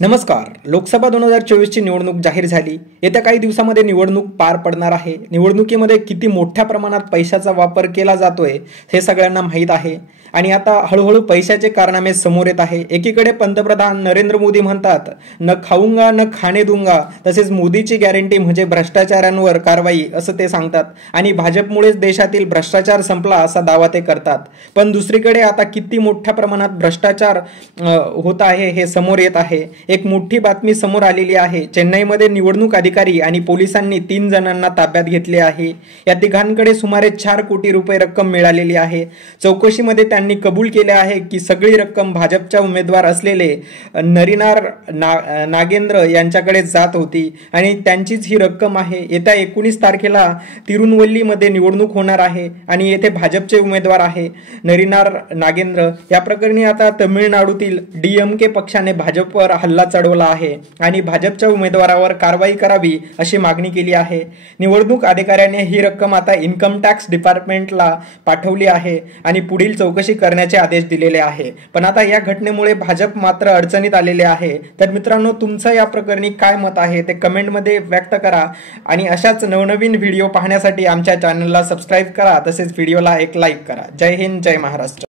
नमस्कार. लोकसभा 2024 ची निवडणूक जाहीर झाली. येत्या काही दिवसांमध्ये निवडणूक पार पडणार आहे. निवडणुकीमध्ये किती मोठ्या प्रमाणात पैशाचा वापर केला जातोय हे सगळ्यांना माहीत आहे आणि आता हळूहळू पैशाचे कारनामे समोर येत आहे. एकीकडे पंतप्रधान नरेंद्र मोदी म्हणतात न खाऊंगा न खाणे दूंगा, तसेच मोदीची गॅरंटी म्हणजे भ्रष्टाचारांवर कारवाई असं ते सांगतात आणि भाजपमुळेच देशातील भ्रष्टाचार संपला असा दावा ते करतात. पण दुसरीकडे आता किती मोठ्या प्रमाणात भ्रष्टाचार होत आहे हे समोर येत आहे. एक मोठी बातमी समोर आलेली आहे. चेन्नईमध्ये निवडणूक अधिकारी आणि पोलिसांनी 3 जणांना ताब्यात घेतले आहे. या तिघांकडे सुमारे 4 कोटी रुपये रक्कम मिळालेली आहे. चौकशीमध्ये त्यांनी कबूल केले आहे की सगळी रक्कम भाजपच्या उमेदवार असलेले नरिनार नागेंद्र यांच्याकडे जात होती आणि त्यांचीच ही रक्कम आहे. येत्या 19 तारखेला तिरुनवल्लीमध्ये निवडणूक होणार आहे आणि येथे भाजपचे उमेदवार आहे नरिनार नागेंद्र. या प्रकरणी आता तमिळनाडूतील DMK पक्षाने भाजपवर हल्ला चढवला आहे आणि भाजपच्या उमेदवारावर कारवाई करावी अशी मागणी केली आहे. निवडणूक अधिकाऱ्याने ही रक्कम आता इन्कम टॅक्स डिपार्टमेंटला पाठवली आहे आणि पुढील चौकशी करण्याचे आदेश दिलेले आहे. पण आता या घटनेमुळे भाजप मात्र अडचणीत आलेले आहे. तर मित्रांनो, तुमचं या प्रकरणी काय मत आहे ते कमेंटमध्ये व्यक्त करा आणि अशाच नवनवीन व्हिडिओ पाहण्यासाठी आमच्या चॅनलला सबस्क्राईब करा, तसेच व्हिडिओला एक लाईक करा. जय हिंद, जय महाराष्ट्र.